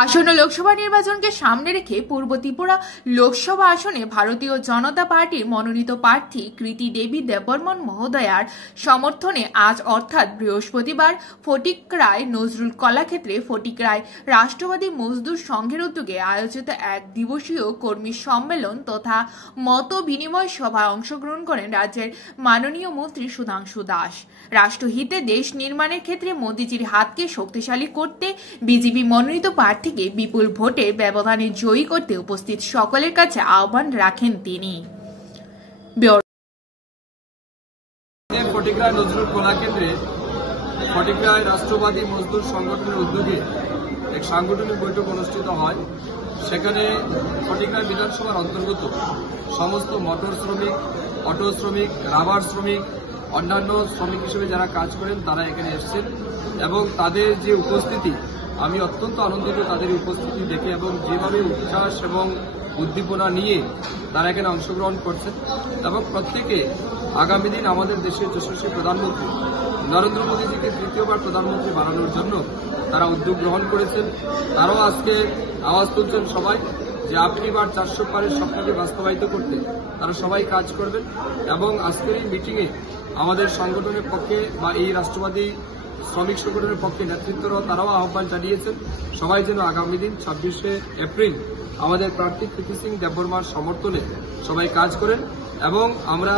আসন্ন লোকসভা নির্বাচনকে সামনে রেখে পূর্ব ত্রিপুরা লোকসভা আসনে ভারতীয় জনতা পার্টির মনোনীত প্রার্থী কৃতি দেবী দেববর্মন মহোদয়ার সমর্থনে আজ অর্থাৎ বৃহস্পতিবার ফটিকরায় নজরুল কলাক্ষেত্রে ফটিকরায় রাষ্ট্রবাদী মজদুর সংঘের উদ্যোগে আয়োজিত এক দিবসীয় কর্মী সম্মেলন তথা মত বিনিময় সভায় অংশগ্রহণ করেন রাজ্যের মাননীয় মন্ত্রী সুধাংশু দাস। রাষ্ট্রহিতে দেশ নির্মাণের ক্ষেত্রে মোদিজির হাতকে শক্তিশালী করতে বিজেপি মনোনীত প্রার্থীকে বিপুল ভোটের ব্যবধানে জয়ী করতে উপস্থিত সকলের কাছে আহ্বান রাখেন তিনি। ফটিকরায় নজরুল কলাক্ষেত্রে ফটিকরায় রাষ্ট্রবাদী মজদুর সংগঠনের উদ্যোগে এক সাংগঠনিক বৈঠক অনুষ্ঠিত হয়। সেখানে ফটিকরায় বিধানসভার অন্তর্গত সমস্ত মোটর শ্রমিক, অটো শ্রমিক, রাবার শ্রমিক, অন্যান্য শ্রমিক হিসেবে যারা কাজ করেন তারা এখানে এসেছেন এবং তাদের যে উপস্থিতি, আমি অত্যন্ত আনন্দিত তাদের উপস্থিতি দেখে এবং যেভাবে উচ্ছ্বাস এবং উদ্দীপনা নিয়ে তারা এখানে অংশগ্রহণ করছেন এবং প্রত্যেকে আগামী দিন আমাদের দেশের যশস্বী প্রধানমন্ত্রী নরেন্দ্র মোদীজিকে তৃতীয়বার প্রধানমন্ত্রী বানানোর জন্য তারা উদ্যোগ গ্রহণ করেছেন। তারাও আজকে আওয়াজ তুলছেন সবাই যে আপনি বার 400 পারের স্বপ্নকে বাস্তবায়িত করতে তারা সবাই কাজ করবেন এবং আজকের এই মিটিংয়ে আমাদের সংগঠনের পক্ষে বা এই রাষ্ট্রবাদী শ্রমিক সংগঠনের পক্ষে নেতৃত্বরাও তারাও আহ্বান জানিয়েছেন সবাই যেন আগামী দিন 26শে এপ্রিল আমাদের প্রার্থী কৃতি সিং দেববর্মার সমর্থনে সবাই কাজ করেন এবং আমরা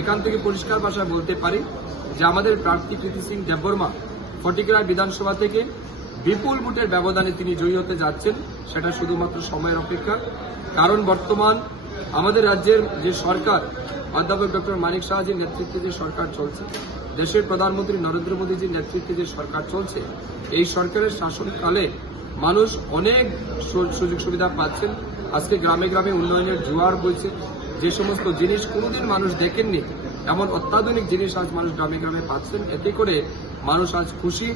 এখান থেকে পরিষ্কার ভাষায় বলতে পারি যে আমাদের প্রার্থী কৃতি সিং দেববর্মা ফটিকরায় বিধানসভা থেকে বিপুল ভোটের ব্যবধানে তিনি জয়ী হতে যাচ্ছেন। সেটা শুধুমাত্র সময়ের অপেক্ষা, কারণ বর্তমান আমাদের রাজ্যের যে সরকার অধ্যাপক ডক্টর মানিক সাহাজির নেতৃত্বে যে সরকার চলছে, দেশের প্রধানমন্ত্রী নরেন্দ্র মোদীজির নেতৃত্বে যে সরকার চলছে, এই সরকারের শাসনকালে মানুষ অনেক সুযোগ সুবিধা পাচ্ছেন। আজকে গ্রামে গ্রামে উন্নয়নের জোয়ার বইছে, যে সমস্ত জিনিস কোনোদিন মানুষ দেখেননি এমন অত্যাধুনিক জিনিস আজ মানুষ গ্রামে গ্রামে পাচ্ছেন। এতে করে মানুষ আজ খুশি।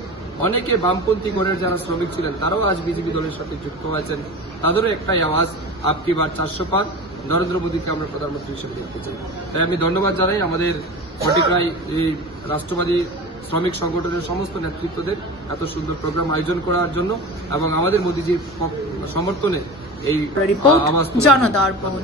অনেকে বামপন্থী গণের যারা শ্রমিক ছিলেন তারাও আজ বিজেপি দলের সাথে যুক্ত হয়েছেন। তাদেরও একটাই আওয়াজ, আপকি বার 400 পার, নরেন্দ্র মোদীকে আমরা প্রধানমন্ত্রী হিসেবে দেখতে চাই। তাই আমি ধন্যবাদ জানাই আমাদের ফটিকরায় এই রাষ্ট্রবাদী শ্রমিক সংগঠনের সমস্ত নেতৃত্বদের এত সুন্দর প্রোগ্রাম আয়োজন করার জন্য এবং আমাদের মোদীজির সমর্থনে এই রিপোর্ট জনদর্পণ।